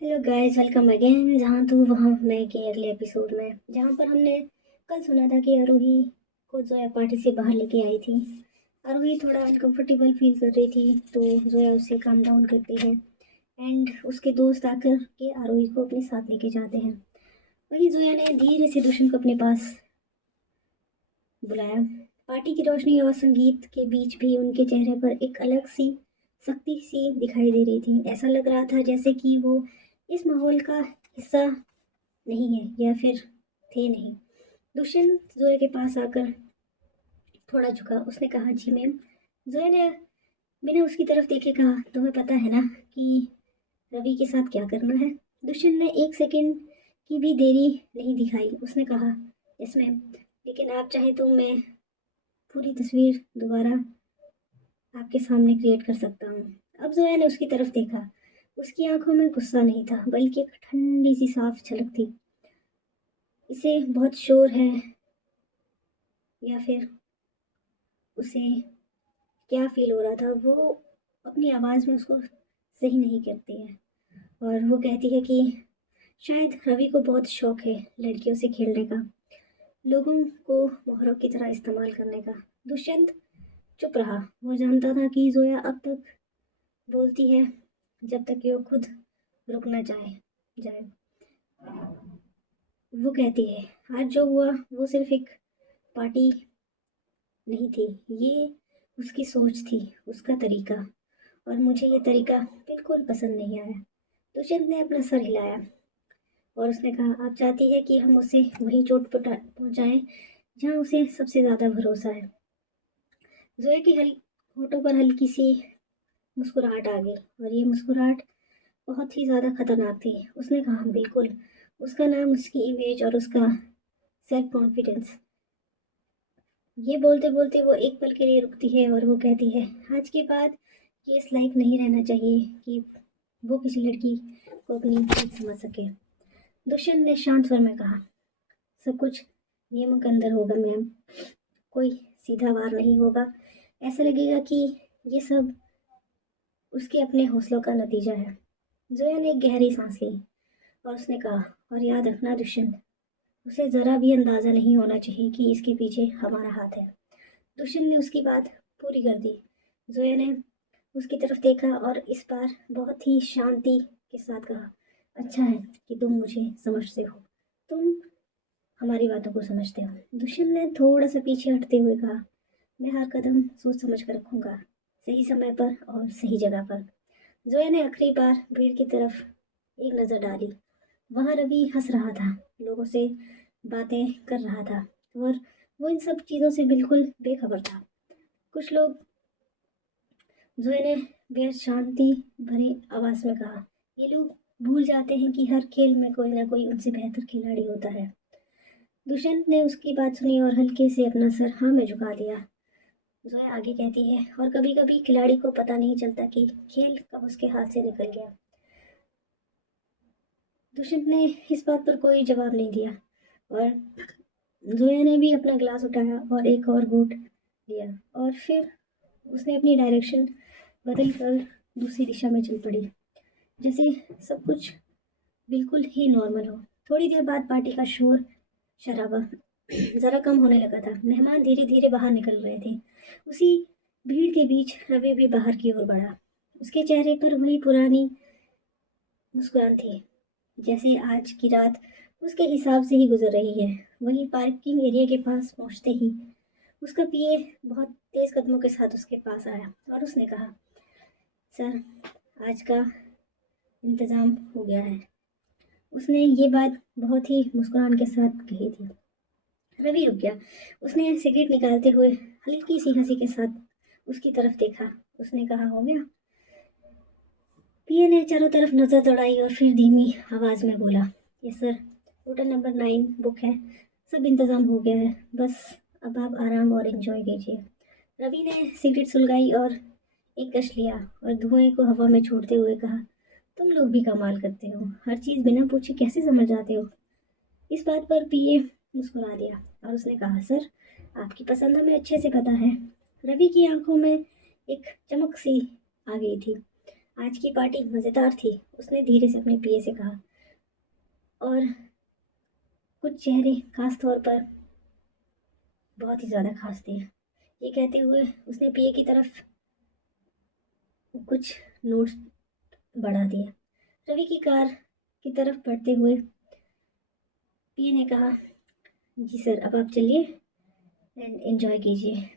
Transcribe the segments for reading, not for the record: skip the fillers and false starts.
Hello guys, welcome again. जहाँ तू वहाँ मैं के अगले एपिसोड में, जहाँ पर हमने कल सुना था कि आरोही को जोया पार्टी से बाहर लेके आई थी। आरोही थोड़ा अनकंफर्टेबल फील कर रही थी, तो जोया उसे काम डाउन करती है एंड उसके दोस्त आकर के आरोही को अपने साथ लेके जाते हैं। वहीं जोया ने धीरे से दुष्यंत को अपने पास बुलाया। पार्टी की रोशनी और संगीत के बीच भी उनके चेहरे पर एक अलग सी सख्ती सी दिखाई दे रही थी। ऐसा लग रहा था जैसे कि वो इस माहौल का हिस्सा नहीं है या फिर थे नहीं। दुष्यंत जोया के पास आकर थोड़ा झुका। उसने कहा, जी मैम। जोया ने बिना उसकी तरफ देखे कहा, तुम्हें पता है ना कि रवि के साथ क्या करना है? दुष्यंत ने एक सेकंड की भी देरी नहीं दिखाई। उसने कहा, यस मैम, लेकिन आप चाहे तो मैं पूरी तस्वीर दोबारा आपके सामने क्रिएट कर सकता हूँ। अब जोया ने उसकी तरफ देखा। उसकी आंखों में गुस्सा नहीं था, बल्कि एक ठंडी सी साफ झलक थी। इसे बहुत शोर है या फिर उसे क्या फील हो रहा था, वो अपनी आवाज़ में उसको सही नहीं करती है। और वो कहती है कि शायद रवि को बहुत शौक है लड़कियों से खेलने का, लोगों को मोहरों की तरह इस्तेमाल करने का। दुष्यंत चुप रहा। वो जानता था कि जोया अब तक बोलती है जब तक कि वो खुद रुक ना जाए। वो कहती है, आज जो हुआ वो सिर्फ एक पार्टी नहीं थी, ये उसकी सोच थी, उसका तरीका। और मुझे ये तरीका बिल्कुल पसंद नहीं आया। दुष्यंत ने अपना सर हिलाया और उसने कहा, आप चाहती है कि हम उसे वहीं चोट पहुंचाएं जहां उसे सबसे ज़्यादा भरोसा है। जोया की होठों पर हल्की सी मुस्कुराहट आ गई, और ये मुस्कुराहट बहुत ही ज़्यादा खतरनाक थी। उसने कहा, बिल्कुल। उसका नाम, उसकी इमेज और उसका सेल्फ कॉन्फिडेंस। ये बोलते बोलते वो एक पल के लिए रुकती है और वो कहती है, आज के बाद ये इस लायक नहीं रहना चाहिए कि वो किसी लड़की को अपनी इज्जत समझ सके। दुष्यंत ने शांत स्वर में कहा, सब कुछ नियमों के अंदर होगा मैम, कोई सीधा वार नहीं होगा। ऐसा लगेगा कि ये सब उसके अपने हौसलों का नतीजा है। जोया ने एक गहरी सांस ली और उसने कहा, और याद रखना दुष्यंत, उसे जरा भी अंदाजा नहीं होना चाहिए कि इसके पीछे हमारा हाथ है। दुष्यंत ने उसकी बात पूरी कर दी। जोया ने उसकी तरफ देखा और इस बार बहुत ही शांति के साथ कहा, अच्छा है कि तुम मुझे समझते हो, तुम हमारी बातों को समझते हो। दुष्यंत ने थोड़ा सा पीछे हटते हुए कहा, मैं हर कदम सोच समझ कर रखूंगा, सही समय पर और सही जगह पर। जोया ने आखिरी बार भीड़ की तरफ एक नज़र डाली। वहाँ रवि हंस रहा था, लोगों से बातें कर रहा था, और वो इन सब चीज़ों से बिल्कुल बेखबर था। कुछ लोग, जोया ने बेहद शांति भरी आवाज में कहा, ये लोग भूल जाते हैं कि हर खेल में कोई ना कोई उनसे बेहतर खिलाड़ी होता है। दुष्यंत ने उसकी बात सुनी और हल्के से अपना सर हाँ में झुका दिया। जोया आगे कहती है, और कभी कभी खिलाड़ी को पता नहीं चलता कि खेल कब उसके हाथ से निकल गया। दुष्यंत ने इस बात पर कोई जवाब नहीं दिया, और जोया ने भी अपना गिलास उठाया और एक और घूंट लिया, और फिर उसने अपनी डायरेक्शन बदल कर दूसरी दिशा में चल पड़ी, जैसे सब कुछ बिल्कुल ही नॉर्मल हो। थोड़ी देर बाद पार्टी का शोर शराबा जरा कम होने लगा था। मेहमान धीरे धीरे बाहर निकल रहे थे। उसी भीड़ के बीच रवि भी बाहर की ओर बढ़ा। उसके चेहरे पर वही पुरानी मुस्कुराहट थी, जैसे आज की रात उसके हिसाब से ही गुजर रही है। वहीं पार्किंग एरिया के पास पहुंचते ही उसका पीए बहुत तेज कदमों के साथ उसके पास आया और उसने कहा, सर, आज का इंतज़ाम हो गया है। उसने ये बात बहुत ही मुस्कुराहट के साथ कही थी। रवि रुक गया। उसने सिगरेट निकालते हुए हल्की सी हंसी के साथ उसकी तरफ देखा। उसने कहा, हो गया? पीए ने चारों तरफ नजर दौड़ाई और फिर धीमी आवाज में बोला, yes sir, hotel number 9 book है, सब इंतजाम हो गया है, बस अब आप आराम और एंजॉय कीजिए। रवि ने सिगरेट सुलगाई और एक कश लिया और धुएं को हवा में छोड़ते हुए कहा, तुम लोग भी कमाल करते हो, हर चीज़ बिना पूछे कैसे समझ जाते हो। इस बात पर पीए मुस्कुरा दिया और उसने कहा, सर, आपकी पसंद हमें अच्छे से पता है। रवि की आंखों में एक चमक सी आ गई थी। आज की पार्टी मज़ेदार थी, उसने धीरे से अपने पिए से कहा। और कुछ चेहरे खास तौर पर बहुत ही ज़्यादा खास थे। ये कहते हुए उसने पिए की तरफ कुछ नोट्स बढ़ा दिए। रवि की कार की तरफ बढ़ते हुए पिए ने कहा, जी सर, अब आप चलिए एंड एंजॉय कीजिए।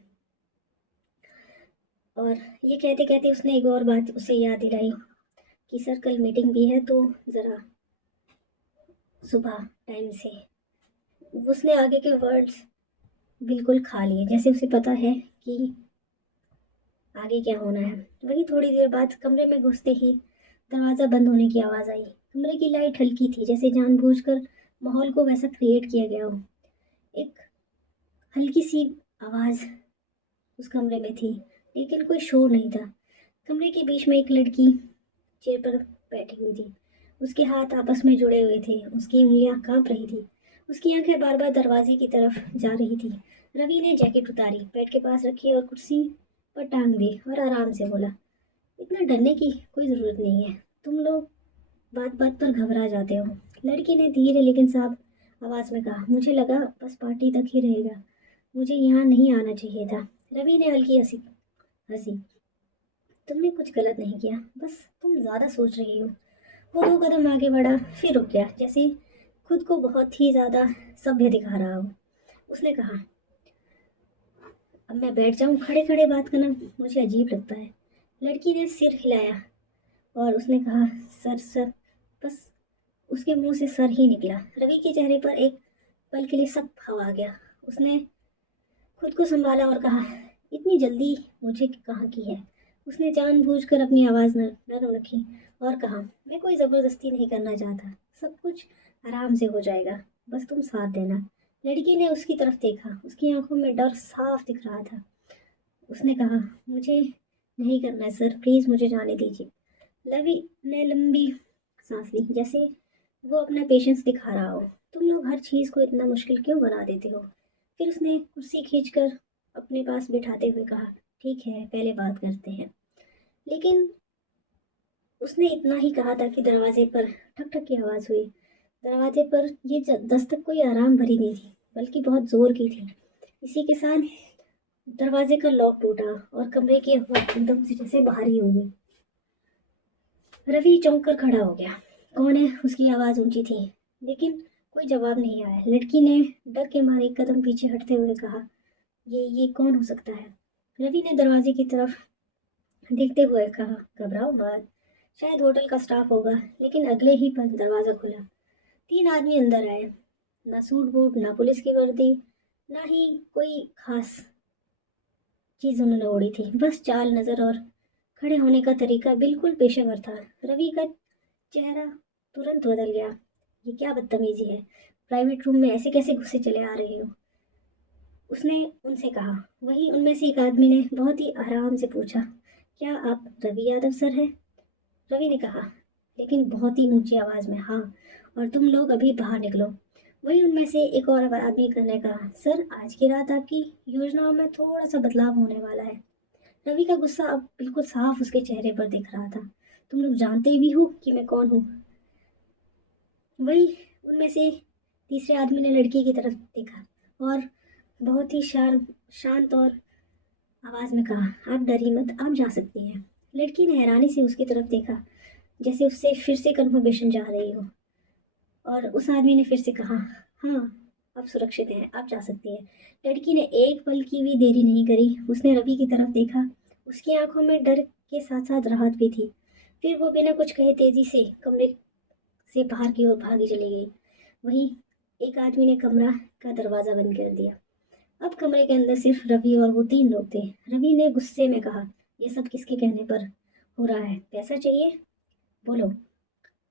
और ये कहते कहते उसने एक और बात उसे याद दिलाई कि सर कल मीटिंग भी है, तो ज़रा सुबह टाइम से। उसने आगे के वर्ड्स बिल्कुल खा लिए, जैसे उसे पता है कि आगे क्या होना है। वही थोड़ी देर बाद कमरे में घुसते ही दरवाज़ा बंद होने की आवाज़ आई। कमरे की लाइट हल्की थी, जैसे जानबूझकर माहौल को वैसा क्रिएट किया गया हो। एक हल्की सी आवाज़ उस कमरे में थी, लेकिन कोई शोर नहीं था। कमरे के बीच में एक लड़की चेयर पर बैठी हुई थी। उसके हाथ आपस में जुड़े हुए थे, उसकी उंगलियां कांप रही थी, उसकी आंखें बार बार दरवाजे की तरफ जा रही थी। रवि ने जैकेट उतारी, बेड के पास रखी और कुर्सी पर टांग दी और आराम से बोला, इतना डरने की कोई ज़रूरत नहीं है, तुम लोग बात बात पर घबरा जाते हो। लड़की ने धीरे लेकिन साफ आवाज़ में कहा, मुझे लगा बस पार्टी तक ही रहेगा, मुझे यहाँ नहीं आना चाहिए था। रवि ने हल्की हंसी हंसी तुमने कुछ गलत नहीं किया, बस तुम ज़्यादा सोच रही हो। वो 2 कदम आगे बढ़ा, फिर रुक गया, जैसे खुद को बहुत ही ज़्यादा सभ्य दिखा रहा हो। उसने कहा, अब मैं बैठ जाऊं? खड़े खड़े बात करना मुझे अजीब लगता है। लड़की ने सिर हिलाया और उसने कहा, सर सर। बस उसके मुंह से सर ही निकला। रवि के चेहरे पर एक पल के लिए सख्त भाव आ गया। उसने खुद को संभाला और कहा, इतनी जल्दी मुझे कहाँ की है। उसने जानबूझकर अपनी आवाज़ नरम रखी और कहा, मैं कोई ज़बरदस्ती नहीं करना चाहता, सब कुछ आराम से हो जाएगा, बस तुम साथ देना। लड़की ने उसकी तरफ देखा, उसकी आंखों में डर साफ दिख रहा था। उसने कहा, मुझे नहीं करना है सर, प्लीज़ मुझे जाने दीजिए। रवि ने लंबी सांस ली, जैसे वो अपना पेशेंस दिखा रहा हो। तुम लोग हर चीज़ को इतना मुश्किल क्यों बना देते हो? फिर उसने कुर्सी खींचकर अपने पास बिठाते हुए कहा, ठीक है, पहले बात करते हैं। लेकिन उसने इतना ही कहा था कि दरवाजे पर ठक ठक की आवाज़ हुई। दरवाजे पर ये दस्तक कोई आराम भरी नहीं थी, बल्कि बहुत जोर की थी। इसी के साथ दरवाजे का लॉक टूटा और कमरे की हवा एकदम से जैसे भारी हो गई। रवि चौंक कर खड़ा हो गया। कौन है? उसकी आवाज़ ऊंची थी, लेकिन कोई जवाब नहीं आया। लड़की ने डर के मारे एक कदम पीछे हटते हुए कहा, ये कौन हो सकता है? रवि ने दरवाजे की तरफ देखते हुए कहा, घबराओ मत, शायद होटल का स्टाफ होगा। लेकिन अगले ही पल दरवाज़ा खुला। 3 आदमी अंदर आए। ना सूट बूट, ना पुलिस की वर्दी, ना ही कोई खास चीज़ उन्होंने ओढ़ी थी। बस चाल, नज़र और खड़े होने का तरीका बिल्कुल पेशेवर था। रवि का चेहरा तुरंत बदल गया। ये क्या बदतमीजी है? प्राइवेट रूम में ऐसे कैसे घुसे चले आ रहे हो? उसने उनसे कहा। वहीं उनमें से एक आदमी ने बहुत ही आराम से पूछा, क्या आप रवि यादव सर हैं? रवि ने कहा, लेकिन बहुत ही ऊंची आवाज में, हाँ। और तुम लोग अभी बाहर निकलो। वहीं उनमें से एक और आदमी ने कहा, सर आज की रात आपकी योजनाओं में थोड़ा सा बदलाव होने वाला है। रवि का गुस्सा अब बिल्कुल साफ उसके चेहरे पर दिख रहा था। तुम लोग जानते भी हो कि मैं कौन हूँ? वही उनमें से तीसरे आदमी ने लड़की की तरफ देखा और बहुत ही शांत और आवाज में कहा, आप डरिए मत, आप जा सकती हैं। लड़की ने हैरानी से उसकी तरफ देखा, जैसे उससे फिर से कन्फर्मेशन जा रही हो। और उस आदमी ने फिर से कहा, हाँ, आप सुरक्षित हैं, आप जा सकती हैं। लड़की ने एक पल की भी देरी नहीं करी। उसने रवि की तरफ देखा। उसकी आंखों में डर के साथ साथ राहत भी थी। फिर वो बिना कुछ कहे तेजी से कमरे से बाहर की ओर भागी चली गई। वहीं एक आदमी ने कमरा का दरवाज़ा बंद कर दिया। अब कमरे के अंदर सिर्फ रवि और वो 3 लोग थे। रवि ने गुस्से में कहा, ये सब किसके कहने पर हो रहा है? पैसा चाहिए? बोलो।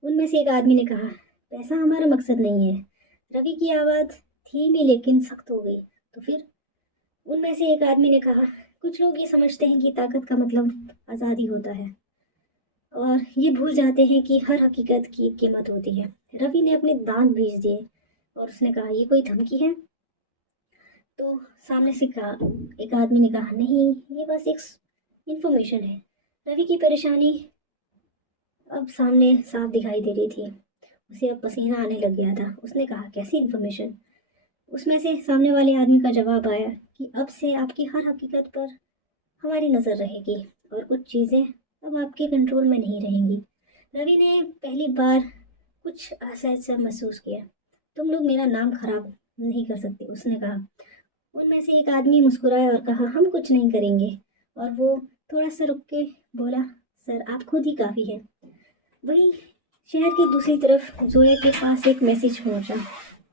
उनमें से एक आदमी ने कहा, पैसा हमारा मकसद नहीं है। रवि की आवाज़ धीमी लेकिन सख्त हो गई। तो फिर? उनमें से एक आदमी ने कहा, कुछ लोग ये समझते हैं कि ताकत का मतलब आज़ादी होता है और ये भूल जाते हैं कि हर हकीकत की एक कीमत होती है। रवि ने अपने दांत भींच दिए और उसने कहा, ये कोई धमकी है? तो सामने से कहा, एक आदमी ने कहा, नहीं, ये बस एक इंफॉर्मेशन है। रवि की परेशानी अब सामने साफ दिखाई दे रही थी। उसे अब पसीना आने लग गया था। उसने कहा, कैसी इन्फॉर्मेशन? उसमें से सामने वाले आदमी का जवाब आया कि अब से आपकी हर हकीकत पर हमारी नज़र रहेगी और कुछ चीज़ें अब आपके कंट्रोल में नहीं रहेंगी। रवि ने पहली बार कुछ असहज सा महसूस किया। तुम लोग मेरा नाम खराब नहीं कर सकते, उसने कहा। उनमें से एक आदमी मुस्कुराया और कहा, हम कुछ नहीं करेंगे। और वो थोड़ा सा रुक के बोला, सर आप खुद ही काफ़ी है। वहीं शहर की दूसरी तरफ जोया के पास एक मैसेज पहुंचा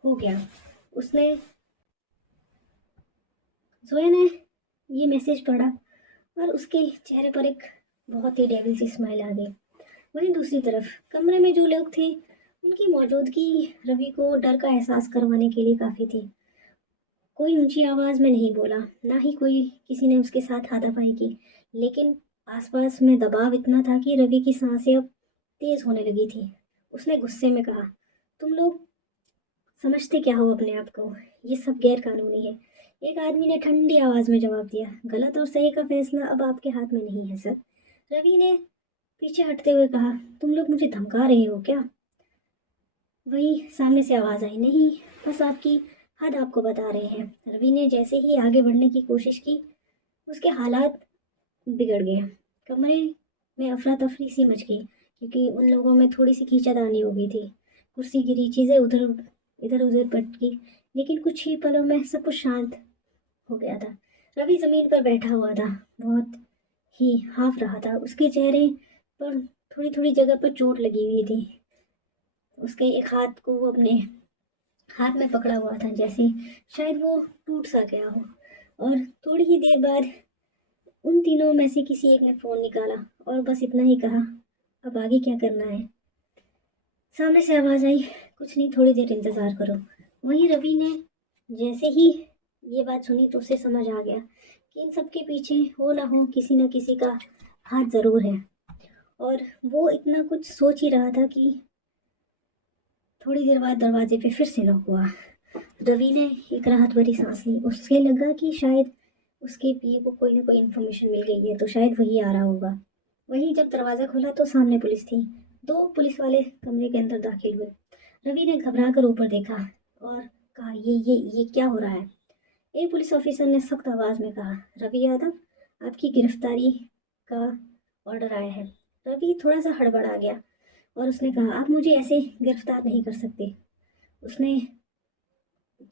हो गया। उसने जोया ने ये मैसेज पढ़ा और उसके चेहरे पर एक बहुत ही डेविल सी स्माइल आ गई। वहीं दूसरी तरफ कमरे में जो लोग थे, उनकी मौजूदगी रवि को डर का एहसास करवाने के लिए काफ़ी थी। कोई ऊंची आवाज़ में नहीं बोला, ना ही कोई किसी ने उसके साथ हाथापाई की, लेकिन आसपास में दबाव इतना था कि रवि की सांसें अब तेज होने लगी थी। उसने गुस्से में कहा, तुम लोग समझते क्या हो अपने आप को? ये सब गैर कानूनी है। एक आदमी ने ठंडी आवाज़ में जवाब दिया, गलत और सही का फैसला अब आपके हाथ में नहीं है सर। रवि ने पीछे हटते हुए कहा, तुम लोग मुझे धमका रहे हो क्या? वही सामने से आवाज़ आई, नहीं, बस आपकी हद आपको बता रहे हैं। रवि ने जैसे ही आगे बढ़ने की कोशिश की, उसके हालात बिगड़ गए। कमरे में अफरा तफरी सी मच गई क्योंकि उन लोगों में थोड़ी सी खींचातानी हो गई थी। कुर्सी गिरी, चीज़ें इधर उधर पटकी, लेकिन कुछ ही पलों में सब कुछ शांत हो गया था। रवि जमीन पर बैठा हुआ था, बहुत ही हाँफ रहा था। उसके चेहरे पर थोड़ी थोड़ी जगह पर चोट लगी हुई थी। उसके एक हाथ को वो अपने हाथ में पकड़ा हुआ था, जैसे शायद वो टूट सा गया हो। और थोड़ी ही देर बाद उन तीनों में से किसी एक ने फोन निकाला और बस इतना ही कहा, अब आगे क्या करना है? सामने से आवाज आई, कुछ नहीं, थोड़ी देर इंतजार करो। वहीं रवि ने जैसे ही ये बात सुनी तो उसे समझ आ गया कि इन सब के पीछे हो ना हो किसी न किसी का हाथ जरूर है। और वो इतना कुछ सोच ही रहा था कि थोड़ी देर बाद दरवाजे पे फिर से नॉक हुआ। रवि ने एक राहत भरी सांस ली। उसे लगा कि शायद उसके पीए को कोई ना कोई इन्फॉर्मेशन मिल गई है, तो शायद वही आ रहा होगा। वहीं जब दरवाज़ा खुला तो सामने पुलिस थी। दो पुलिस वाले कमरे के अंदर दाखिल हुए। रवि ने घबरा कर ऊपर देखा और कहा, ये क्या हो रहा है? एक पुलिस ऑफिसर ने सख्त आवाज़ में कहा, रवि यादव, आपकी गिरफ्तारी का ऑर्डर आया है। रवि थोड़ा सा हड़बड़ा गया और उसने कहा, आप मुझे ऐसे गिरफ्तार नहीं कर सकते। उसने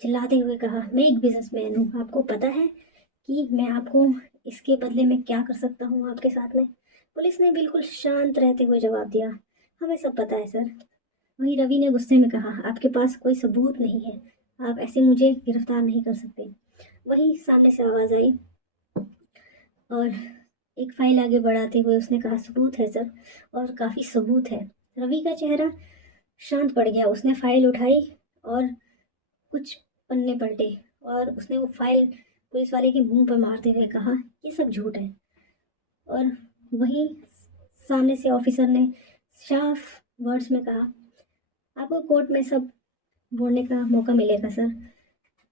चिल्लाते हुए कहा, मैं एक बिजनेसमैन हूँ, आपको पता है कि मैं आपको इसके बदले में क्या कर सकता हूँ आपके साथ में? पुलिस ने बिल्कुल शांत रहते हुए जवाब दिया, हमें सब पता है सर। वहीं रवि ने गुस्से में कहा, आपके पास कोई सबूत नहीं है, आप ऐसे मुझे गिरफ्तार नहीं कर सकते। वहीं सामने से आवाज़ आई और एक फाइल आगे बढ़ाते हुए उसने कहा, सबूत है सर, और काफ़ी सबूत है। रवि का चेहरा शांत पड़ गया। उसने फाइल उठाई और कुछ पन्ने पलटे और उसने वो फाइल पुलिस वाले के मुंह पर मारते हुए कहा, ये सब झूठ है। और वहीं सामने से ऑफिसर ने साफ वर्ड्स में कहा, आपको कोर्ट में सब बोलने का मौका मिलेगा सर।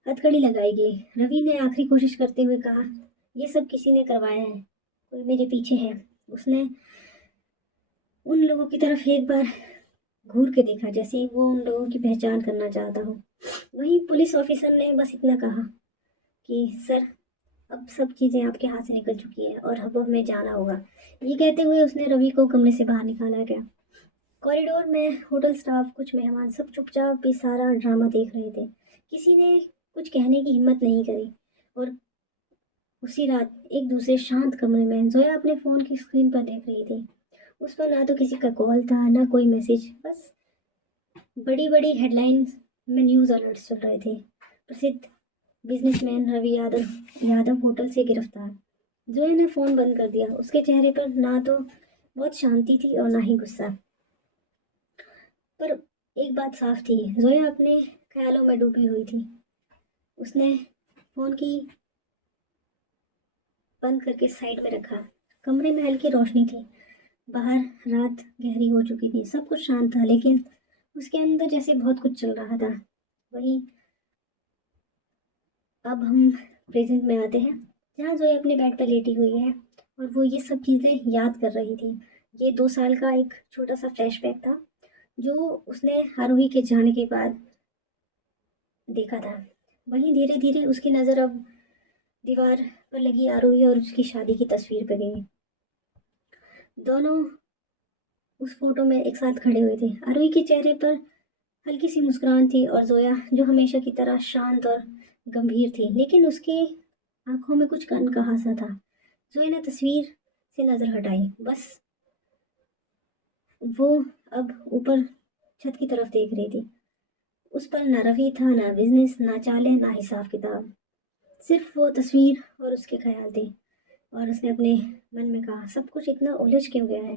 हथकड़ी लगाएगी। रवि ने आखिरी कोशिश करते हुए कहा, ये सब किसी ने करवाया है, कोई मेरे पीछे है। उसने उन लोगों की तरफ एक बार घूर के देखा, जैसे वो उन लोगों की पहचान करना चाहता हो। वहीं पुलिस ऑफिसर ने बस इतना कहा कि सर, अब सब चीज़ें आपके हाथ से निकल चुकी है और अब हमें जाना होगा। ये कहते हुए उसने रवि को कमरे से बाहर निकाला गया। कॉरिडोर में होटल स्टाफ, कुछ मेहमान, सब चुपचाप भी सारा ड्रामा देख रहे थे। किसी ने कुछ कहने की हिम्मत नहीं करी। और उसी रात एक दूसरे शांत कमरे में जोया अपने फ़ोन की स्क्रीन पर देख रही थी। उस पर ना तो किसी का कॉल था, ना कोई मैसेज, बस बड़ी बड़ी हेडलाइंस में न्यूज़ अलर्ट्स चल रहे थे। प्रसिद्ध बिजनेसमैन रवि यादव होटल से गिरफ्तार। जोया ने फ़ोन बंद कर दिया। उसके चेहरे पर ना तो बहुत शांति थी और ना ही गुस्सा। पर एक बात साफ थी, जोया अपने ख्यालों में डूबी हुई थी। उसने फ़ोन की बंद करके साइड में रखा। कमरे में हल्की रोशनी थी। बाहर रात गहरी हो चुकी थी। सब कुछ शांत था, लेकिन उसके अंदर जैसे बहुत कुछ चल रहा था। वही अब हम प्रेजेंट में आते हैं, जहाँ जोया अपने बेड पर लेटी हुई है और वो ये सब चीज़ें याद कर रही थी। ये 2 साल का एक छोटा-सा फ्लैशबैक था, जो उसने आरोही के जाने के बाद देखा था। वहीं धीरे-धीरे उसकी नज़र अब दीवार पर लगी आरोही और उसकी शादी की तस्वीर पे गई। दोनों उस फ़ोटो में एक साथ खड़े हुए थे। आरोही के चेहरे पर हल्की-सी मुस्कुराहट थी और ज़ोया, जो हमेशा की तरह शांत और गंभीर थी, लेकिन उसके आँखों में कुछ अनकहा सा था। ज़ोया ने तस्वीर से नज़र हटाई। बस वो अब ऊपर छत की तरफ देख रही थी। उस पर ना रवि था, ना बिज़नेस, ना चालें, ना हिसाब-किताब। सिर्फ़ वो तस्वीर और उसके ख़्याल थे। और उसने अपने मन में कहा, सब कुछ इतना उलझ क्यों गया है?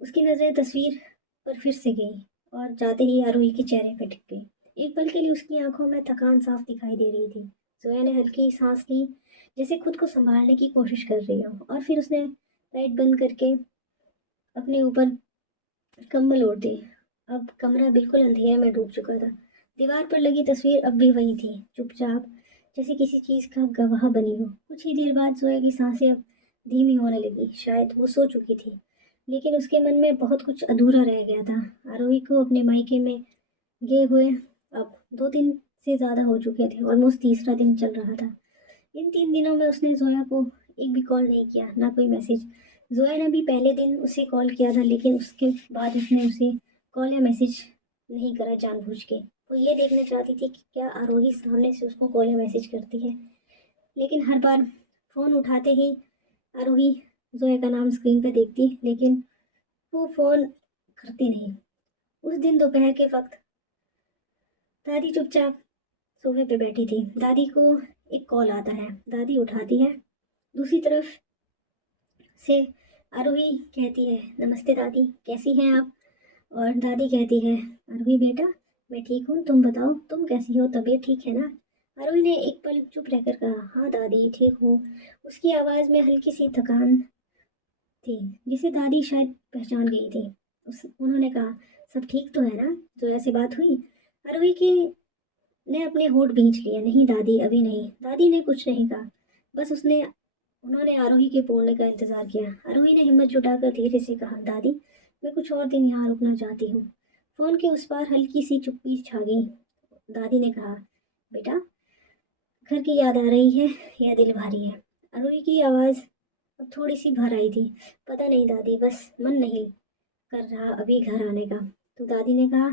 उसकी नज़रें तस्वीर पर फिर से गईं और जाते ही आरोही के चेहरे पे टिक गई। एक पल के लिए उसकी आंखों में थकान साफ दिखाई दे रही थी। जोया ने हल्की सांस ली, जैसे खुद को संभालने की कोशिश कर रही हो, और फिर उसने लाइट बंद करके अपने ऊपर कंबल ओढ़ दी। अब कमरा बिल्कुल अंधेरे में डूब चुका था। दीवार पर लगी तस्वीर अब भी वही थी, चुपचाप, जैसे किसी चीज़ का गवाह बनी हो। कुछ ही देर बाद जोया की सांसें अब धीमी होने लगी। शायद वो सो चुकी थी, लेकिन उसके मन में बहुत कुछ अधूरा रह गया था। आरोही को अपने मायके में गए हुए अब 2 दिन से ज़्यादा हो चुके थे। ऑलमोस्ट तीसरा दिन चल रहा था। इन 3 दिनों में उसने जोया को एक भी कॉल नहीं किया, ना कोई मैसेज। जोया ने भी पहले दिन उसे कॉल किया था, लेकिन उसके बाद उसने उसे कॉल या मैसेज नहीं करा जानबूझ के। वो ये देखना चाहती थी कि क्या आरोही सामने से उसको कॉल या मैसेज करती है, लेकिन हर बार फ़ोन उठाते ही आरोही जोया का नाम स्क्रीन पे देखती, लेकिन वो फ़ोन करती नहीं। उस दिन दोपहर के वक्त दादी चुपचाप सोफे पे बैठी थी। दादी को एक कॉल आता है। दादी उठाती है। दूसरी तरफ से आरोही कहती है, नमस्ते दादी, कैसी हैं आप? और दादी कहती है, आरोही बेटा, मैं ठीक हूँ, तुम बताओ, तुम कैसी हो, तबीयत ठीक है ना? आरोही ने एक पल चुप रहकर कहा, हाँ दादी, ठीक हूँ। उसकी आवाज़ में हल्की सी थकान थी, जिसे दादी शायद पहचान गई थी। उन्होंने कहा, सब ठीक तो है ना? जोया से बात हुई? आरोही की ने अपने होठ भींच लिए, नहीं दादी, अभी नहीं। दादी ने कुछ नहीं कहा, बस उन्होंने आरोही के बोलने का इंतजार किया। आरोही ने हिम्मत जुटाकर धीरे से कहा, दादी, मैं कुछ और दिन यहाँ रुकना चाहती हूँ। फोन के उस पार हल्की सी चुप्पी छा गई। दादी ने कहा, बेटा, घर की याद आ रही है या दिल भारी है? आरोही की आवाज़ अब थोड़ी सी भर आई थी। पता नहीं दादी, बस मन नहीं कर रहा अभी घर आने का। तो दादी ने कहा,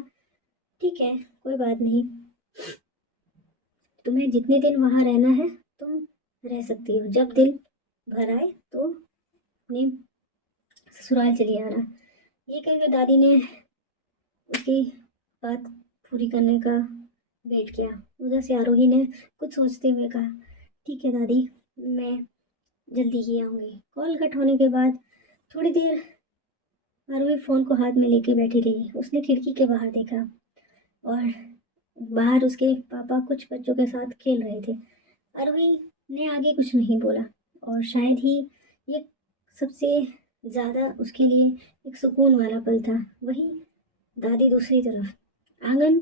ठीक है, कोई बात नहीं, तुम्हें जितने दिन वहाँ रहना है तुम रह सकती हो। जब दिल भर आए तो अपने ससुराल चली आना। ये कहकर दादी ने उसकी बात पूरी करने का वेट किया। उधर से आरोही ने कुछ सोचते हुए कहा, ठीक है दादी, मैं जल्दी ही आऊँगी। कॉल कट होने के बाद थोड़ी देर आरोही फ़ोन को हाथ में लेके बैठी रही। उसने खिड़की के बाहर देखा और बाहर उसके पापा कुछ बच्चों के साथ खेल रहे थे। आरोही ने आगे कुछ नहीं बोला, और शायद ही ये सबसे ज़्यादा उसके लिए एक सुकून वाला पल था। वहीं दादी दूसरी तरफ आंगन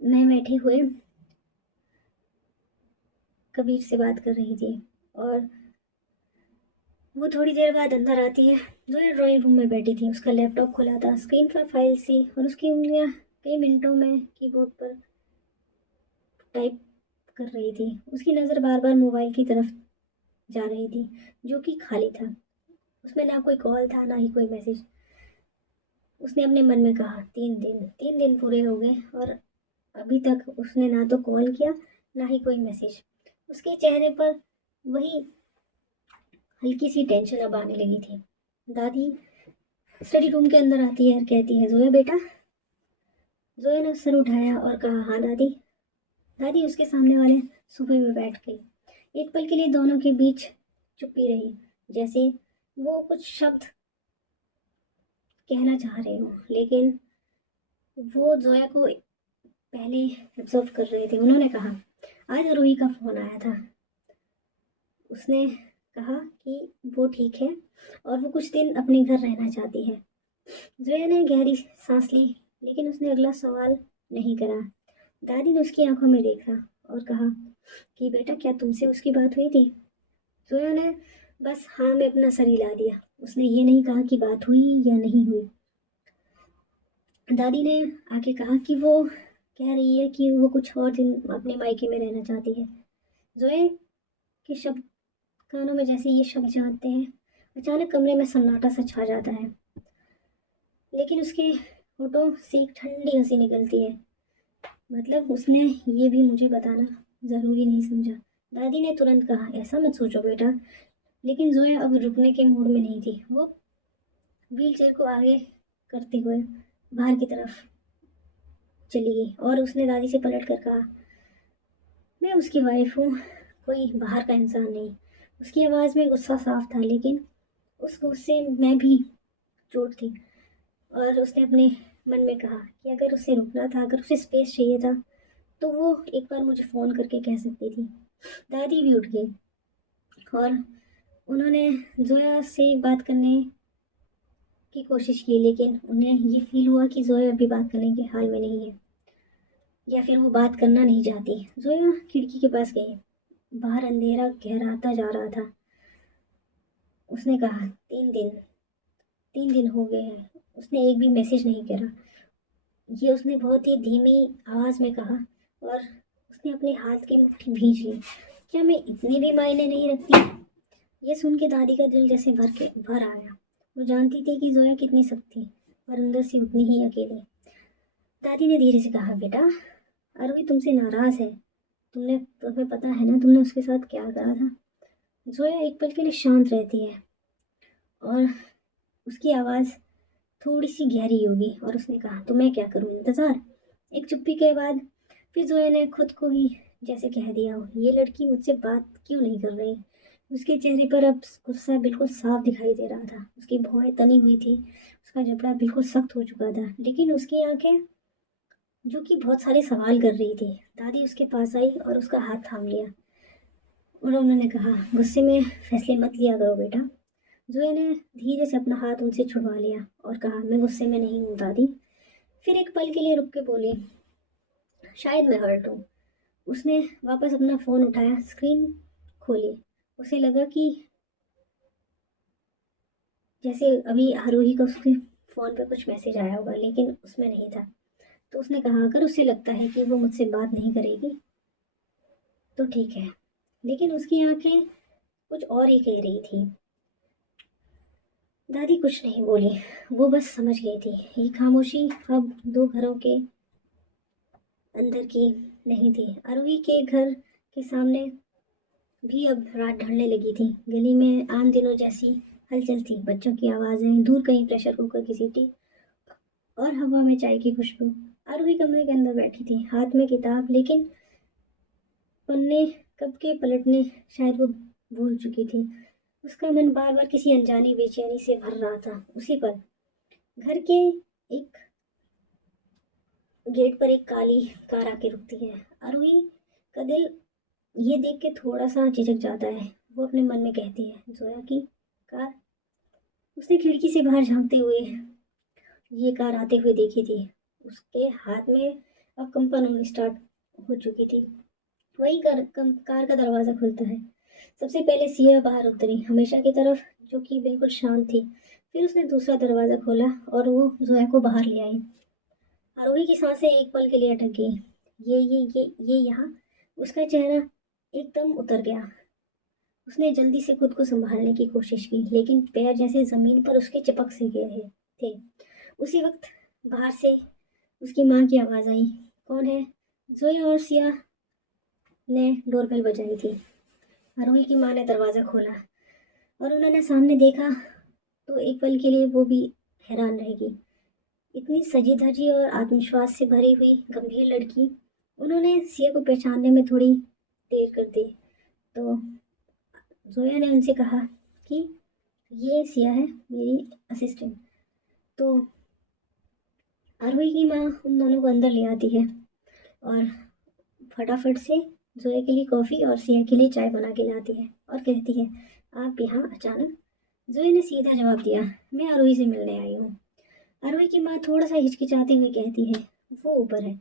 में बैठे हुए कबीर से बात कर रही थी, और वो थोड़ी देर बाद अंदर आती है। जोया ड्राइंग रूम में बैठी थी। उसका लैपटॉप खुला था, स्क्रीन पर फाइल सी, और उसकी उंगलियां कई मिनटों में कीबोर्ड पर टाइप कर रही थी। उसकी नज़र बार बार मोबाइल की तरफ जा रही थी, जो कि खाली था। उसमें ना कोई कॉल था, ना ही कोई मैसेज। उसने अपने मन में कहा, 3 दिन पूरे हो गए और अभी तक उसने ना तो कॉल किया, ना ही कोई मैसेज। उसके चेहरे पर वही हल्की सी टेंशन अब आने लगी थी। दादी स्टडी रूम के अंदर आती है और कहती है, जोया बेटा। जोया ने सर उठाया और कहा, हाँ दादी। दादी उसके सामने वाले सोफे में बैठ गई। एक पल के लिए दोनों के बीच चुप्पी रही, जैसे वो कुछ शब्द कहना चाह रहे हो, लेकिन वो जोया को पहले ऑब्जर्व कर रहे थे। उन्होंने कहा, आज रूही का फ़ोन आया था। उसने कहा कि वो ठीक है और वो कुछ दिन अपने घर रहना चाहती है। जोया ने गहरी सांस ली, लेकिन उसने अगला सवाल नहीं करा। दादी ने उसकी आंखों में देखा और कहा कि बेटा, क्या तुमसे उसकी बात हुई थी? जोया ने बस हाँ में अपना सर हिला दिया। उसने ये नहीं कहा कि बात हुई या नहीं हुई। दादी ने आके कहा कि वो कह रही है कि वो कुछ और दिन अपने मायके में रहना चाहती है। जोए के शब्द कानों में जैसे ये शब्द जाते हैं, अचानक कमरे में सन्नाटा सा छा जाता है, लेकिन उसके होठों से एक ठंडी हंसी निकलती है। मतलब उसने ये भी मुझे बताना ज़रूरी नहीं समझा। दादी ने तुरंत कहा, ऐसा मत सोचो बेटा। लेकिन जोया अब रुकने के मूड में नहीं थी। वो व्हीलचेयर को आगे करते हुए बाहर की तरफ चली गई और उसने दादी से पलट कर कहा, मैं उसकी वाइफ हूँ, कोई बाहर का इंसान नहीं। उसकी आवाज़ में गुस्सा साफ था, लेकिन उस गुस्से में भी चोट थी। और उसने अपने मन में कहा कि अगर उसे रुकना था, अगर उसे स्पेस चाहिए था, तो वो एक बार मुझे फ़ोन करके कह सकती थी। दादी भी उठ गई और उन्होंने जोया से बात करने की कोशिश की, लेकिन उन्हें ये फील हुआ कि जोया अभी बात करने के हाल में नहीं है, या फिर वो बात करना नहीं चाहती। जोया खिड़की के पास गई। बाहर अंधेरा गहराता जा रहा था। उसने कहा, 3 दिन हो गए हैं, उसने एक भी मैसेज नहीं करा। ये उसने बहुत ही धीमी आवाज़ में कहा और उसने अपने हाथ की मुट्ठी भींच ली। क्या मैं इतनी भी मायने नहीं रखती? ये सुन के दादी का दिल जैसे भर आया। वो जानती थी कि जोया कितनी सख्त थी और अंदर से उतनी ही अकेली। दादी ने धीरे से कहा, बेटा अरवी तुमसे नाराज़ है। तुम्हें पता है ना तुमने उसके साथ क्या करा था? जोया एक पल के लिए शांत रहती है और उसकी आवाज़ थोड़ी सी गहरी होगी और उसने कहा, तो मैं क्या करूँ, इंतज़ार? एक चुप्पी के बाद फिर जोया ने खुद को ही जैसे कह दिया हो, ये लड़की मुझसे बात क्यों नहीं कर रही? उसके चेहरे पर अब गुस्सा बिल्कुल साफ दिखाई दे रहा था। उसकी भौहें तनी हुई थी, उसका जबड़ा बिल्कुल सख्त हो चुका था, लेकिन उसकी आंखें जो कि बहुत सारे सवाल कर रही थी। दादी उसके पास आई और उसका हाथ थाम लिया और उन्होंने कहा, गुस्से में फैसले मत लिया करो बेटा। जोया ने धीरे से अपना हाथ उनसे छुड़वा लिया और कहा, मैं गुस्से में नहीं हूँ दादी। फिर एक पल के लिए रुक के बोली, शायद मैं हर्ट हूँ। उसने वापस अपना फ़ोन उठाया, स्क्रीन खोली। उसे लगा कि जैसे अभी आरोही का उसके फ़ोन पे कुछ मैसेज आया होगा, लेकिन उसमें नहीं था। तो उसने कहा, अगर उसे लगता है कि वो मुझसे बात नहीं करेगी तो ठीक है। लेकिन उसकी आंखें कुछ और ही कह रही थी। दादी कुछ नहीं बोली, वो बस समझ गई थी। ये खामोशी अब दो घरों के अंदर की नहीं थी। आरोही के घर के सामने भी अब रात ढलने लगी थी। गली में आम दिनों जैसी हलचल थी, बच्चों की आवाज़ें, दूर कहीं प्रेशर कुकर की सीटी और हवा में चाय की खुशबू। आरोही कमरे के अंदर बैठी थी, हाथ में किताब, लेकिन पन्ने कब के पलटने शायद वो भूल चुकी थी। उसका मन बार बार किसी अनजानी बेचैनी से भर रहा था। उसी पर घर के एक गेट पर एक काली कार आके रुकती है। आरोही का दिल ये देख के थोड़ा सा झिझक जाता है। वो अपने मन में कहती है, जोया की कार। उसने खिड़की से बाहर झांकते हुए ये कार आते हुए देखी थी। उसके हाथ में अब कंपन होनी स्टार्ट हो चुकी थी। वही कार का दरवाज़ा खुलता है। सबसे पहले सिया बाहर उतरी, हमेशा की तरफ, जो कि बिल्कुल शांत थी। फिर उसने दूसरा दरवाज़ा खोला और वो जोया को बाहर ले आई। आरोही की सांसें एक पल के लिए अटक गई। ये यहाँ। उसका चेहरा एकदम उतर गया। उसने जल्दी से खुद को संभालने की कोशिश की, लेकिन पैर जैसे जमीन पर उसके चिपक से गए थे। उसी वक्त बाहर से उसकी माँ की आवाज़ आई, कौन है? जोया और सिया ने डोरबेल बजाई थी। आरोही की माँ ने दरवाज़ा खोला और उन्होंने सामने देखा तो एक पल के लिए वो भी हैरान रह गई। इतनी सजी धजी और आत्मविश्वास से भरी हुई गंभीर लड़की। उन्होंने सिया को पहचानने में थोड़ी देर कर दी। तो जोया ने उनसे कहा कि ये सिया है, मेरी असिस्टेंट। तो आरोही की माँ उन दोनों को अंदर ले आती है और फटाफट से जोया के लिए कॉफ़ी और सिया के लिए चाय बना के लाती है और कहती है, आप यहाँ अचानक? जोया ने सीधा जवाब दिया, मैं आरोही से मिलने आई हूँ। आरोही की माँ थोड़ा सा हिचकिचाते हुए कहती है, वो ऊपर है।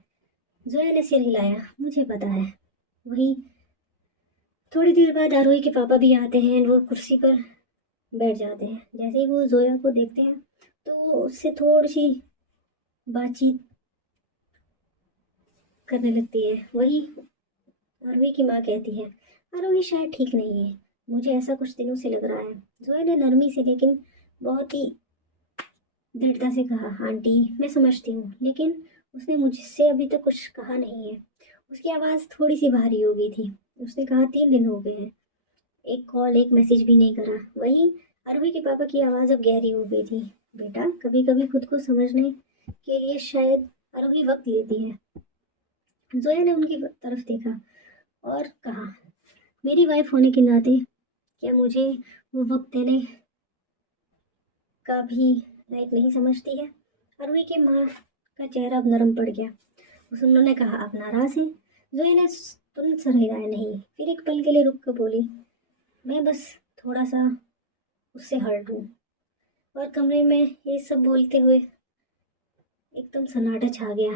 जोया ने सिर हिलाया, मुझे पता है। वहीं थोड़ी देर बाद आरोही के पापा भी आते हैं। वो कुर्सी पर बैठ जाते हैं। जैसे ही वो ज़ोया को देखते हैं तो वो उससे थोड़ी-सी बातचीत करने लगती है। वही आरोही की माँ कहती है, आरोही शायद ठीक नहीं है, मुझे ऐसा कुछ दिनों से लग रहा है। ज़ोया ने नरमी से लेकिन बहुत ही दृढ़ता से कहा, आंटी मैं समझती हूँ, लेकिन उसने मुझसे अभी तक कुछ कहा नहीं है। उसकी आवाज़ थोड़ी सी भारी हो गई थी। उसने कहा 3 दिन हो गए हैं, एक कॉल एक मैसेज भी नहीं करा। वहीं आरोही के पापा की आवाज़ अब गहरी हो गई थी। बेटा कभी कभी खुद को समझने के लिए शायद आरोही वक्त लेती है। जोया ने उनकी तरफ देखा और कहा, मेरी वाइफ होने के नाते क्या मुझे वो वक्त देने का भी लायक नहीं समझती है? आरोही की माँ का चेहरा अब नरम पड़ गया। उन्होंने कहा, आप नाराज हैं? जोया ने तुरंत सर हिलाया। नहीं। फिर एक पल के लिए रुक कर बोली, मैं बस थोड़ा सा उससे हर्ट हूँ। और कमरे में ये सब बोलते हुए एकदम सन्नाटा छा गया।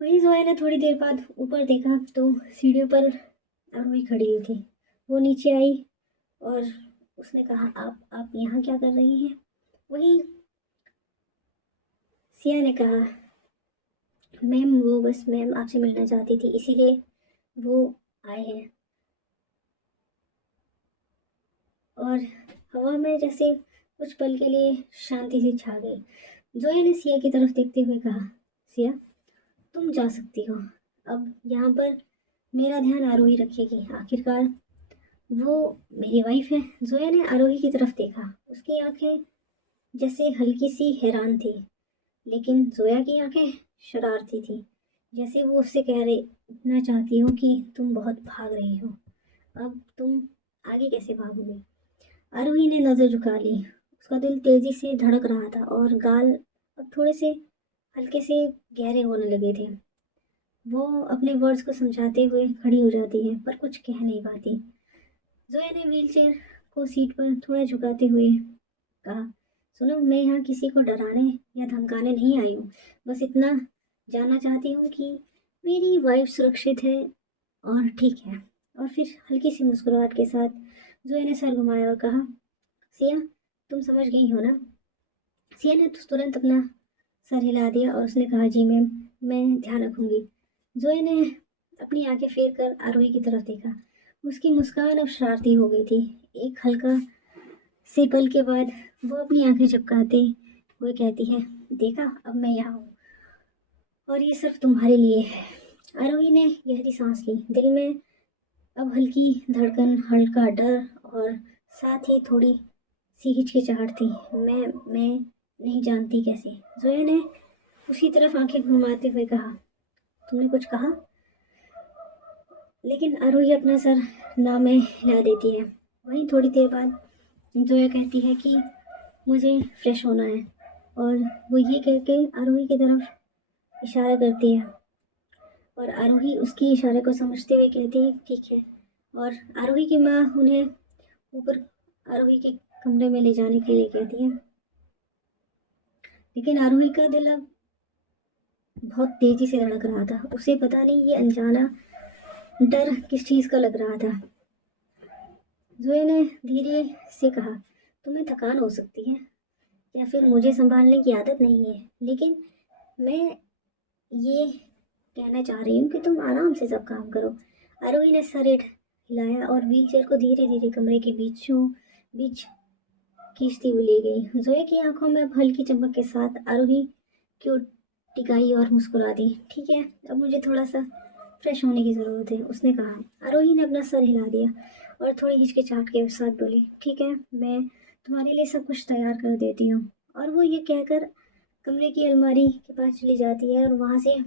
वहीं जोया ने थोड़ी देर बाद ऊपर देखा तो सीढ़ियों पर आरोही खड़ी हुई थी। वो नीचे आई और उसने कहा, आप यहाँ क्या कर रही हैं? वहीं सिया ने कहा, मैम वो बस मैम आपसे मिलना चाहती थी, इसीलिए वो आए हैं। और हवा में जैसे कुछ पल के लिए शांति सी छा गई। जोया ने सिया की तरफ देखते हुए कहा, सिया तुम जा सकती हो। अब यहाँ पर मेरा ध्यान आरोही रखेगी। आखिरकार वो मेरी वाइफ है। जोया ने आरोही की तरफ देखा। उसकी आंखें जैसे हल्की सी हैरान थी, लेकिन जोया की आंखें शरारती थी, जैसे वो उससे कह रही इतना चाहती हो कि तुम बहुत भाग रही हो। अब तुम आगे कैसे भागोगे? आरोही ने नज़र झुका ली। उसका दिल तेजी से धड़क रहा था और गाल अब थोड़े से हल्के से गहरे होने लगे थे। वो अपने वर्ड्स को समझाते हुए खड़ी हो जाती है, पर कुछ कह नहीं पाती। जोया ने व्हीलचेयर को सीट पर थोड़ा झुकाते हुए कहा, सुनो मैं यहाँ किसी को डराने या धमकाने नहीं आई हूँ। बस इतना जानना चाहती हूँ कि मेरी वाइफ सुरक्षित है और ठीक है। और फिर हल्की सी मुस्कुराहट के साथ जोया ने सर घुमाया और कहा, सिया तुम समझ गई हो ना? सिया ने तुरंत अपना सर हिला दिया और उसने कहा, जी मैम मैं ध्यान रखूंगी। जोया ने अपनी आंखें फेर कर आरोही की तरफ देखा। उसकी मुस्कान अब शरारती हो गई थी। एक हल्का से पल के बाद वो अपनी आंखें झपकाते हुए कहती है, देखा अब मैं यहाँ हूँ और ये सिर्फ तुम्हारे लिए है। आरोही ने गहरी सांस ली। दिल में अब हल्की धड़कन, हल्का डर और साथ ही थोड़ी सी हिचकिचाहट थी। मैं नहीं जानती कैसे। जोया ने उसी तरफ आंखें घुमाते हुए कहा, तुमने कुछ कहा? लेकिन आरोही अपना सर ना में हिला देती है। वहीं थोड़ी देर बाद जोया कहती है कि मुझे फ्रेश होना है। और वो ये कह के आरोही की तरफ इशारा करती है और आरोही उसकी इशारे को समझते हुए कहती है, ठीक है। और आरोही की माँ उन्हें ऊपर आरोही के कमरे में ले जाने के लिए कहती है, लेकिन आरोही का दिल अब बहुत तेजी से धड़क रहा था। उसे पता नहीं ये अनजाना डर किस चीज़ का लग रहा था। जोया ने धीरे से कहा, तुम्हें थकान हो सकती है या फिर मुझे संभालने की आदत नहीं है, लेकिन मैं ये कहना चाह रही हूँ कि तुम आराम से सब काम करो। आरोही ने सर हिलाया और व्हीलचेयर को धीरे धीरे कमरे के बीचों बीच खींचती हुई ले गई। जोया की आंखों में अब हल्की चमक के साथ आरोही क्यों टिकाई और मुस्कुरा दी। ठीक है, अब मुझे थोड़ा सा फ्रेश होने की ज़रूरत है, उसने कहा। आरोही ने अपना सर हिला दिया और थोड़ी हिचकिचाहट के साथ बोली, ठीक है मैं तुम्हारे लिए सब कुछ तैयार कर देती हूँ। और वो ये कहकर कमरे की अलमारी के पास चली जाती है और वहाँ से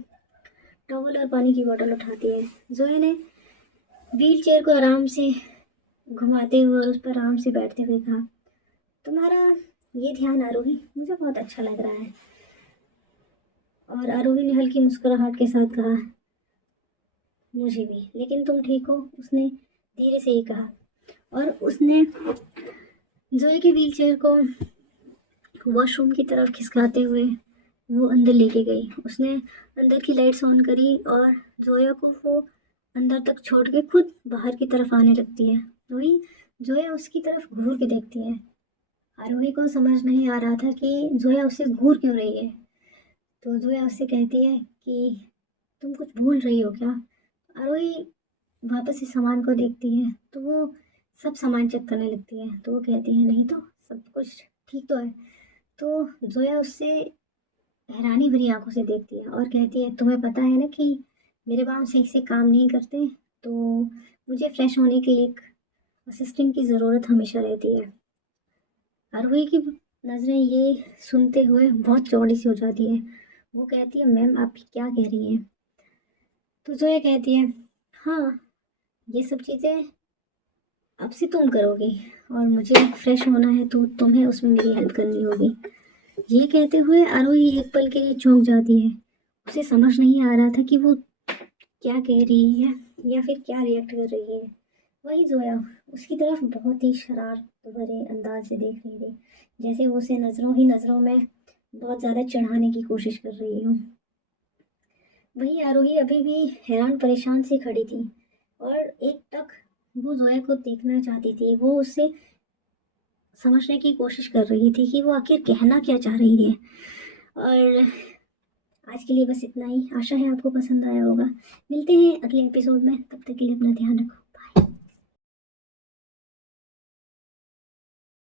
टॉवल और पानी की बोतल उठाती है। जोया ने व्हील चेयर को आराम से घुमाते हुए और उस पर आराम से बैठते हुए कहा, तुम्हारा ये ध्यान आरोही मुझे बहुत अच्छा लग रहा है। और आरोही ने हल्की मुस्कुराहट के साथ कहा, मुझे भी, लेकिन तुम ठीक हो? उसने धीरे से ही कहा और उसने जोया की व्हील चेयर को वॉशरूम की तरफ खिसकाते हुए वो अंदर लेके गई। उसने अंदर की लाइट्स ऑन करी और जोया को वो अंदर तक छोड़ के खुद बाहर की तरफ आने लगती है। वहीं जोया उसकी तरफ घूर के देखती है। आरोही को समझ नहीं आ रहा था कि जोया उसे घूर क्यों रही है। तो जोया उससे कहती है कि तुम कुछ भूल रही हो क्या? आरोही वापस से सामान को देखती है तो वो सब सामान चेक करने लगती है। तो वो कहती है नहीं तो सब कुछ ठीक तो है। तो जोया उससे हैरानी भरी आंखों से देखती है और कहती है तुम्हें पता है ना कि मेरे पाँव सही से काम नहीं करते, तो मुझे फ्रेश होने के लिए एक असिस्टेंट की ज़रूरत हमेशा रहती है। आरोही की नज़रें ये सुनते हुए बहुत चौड़ी सी हो जाती है। वो कहती है मैम आप क्या कह रही हैं? तो जोया कहती है हाँ, ये सब चीज़ें अब से तुम करोगी और मुझे फ्रेश होना है तो तुम्हें उसमें मेरी हेल्प करनी होगी। ये कहते हुए आरोही एक पल के लिए चौंक जाती है। उसे समझ नहीं आ रहा था कि वो क्या कह रही है या फिर क्या रिएक्ट कर रही है। वही जोया उसकी तरफ बहुत ही शरारत भरे अंदाज से देख रही थी, जैसे वो उसे नज़रों ही नज़रों में बहुत ज़्यादा चढ़ाने की कोशिश कर रही हो। वही आरोही अभी भी हैरान परेशान सी खड़ी थी और एक टक वो जोया को देखना चाहती थी। वो उससे समझने की कोशिश कर रही थी कि वो आखिर कहना क्या चाह रही है। और आज के लिए बस इतना ही। आशा है आपको पसंद आया होगा। मिलते हैं अगले एपिसोड में, तब तक के लिए अपना ध्यान रखो।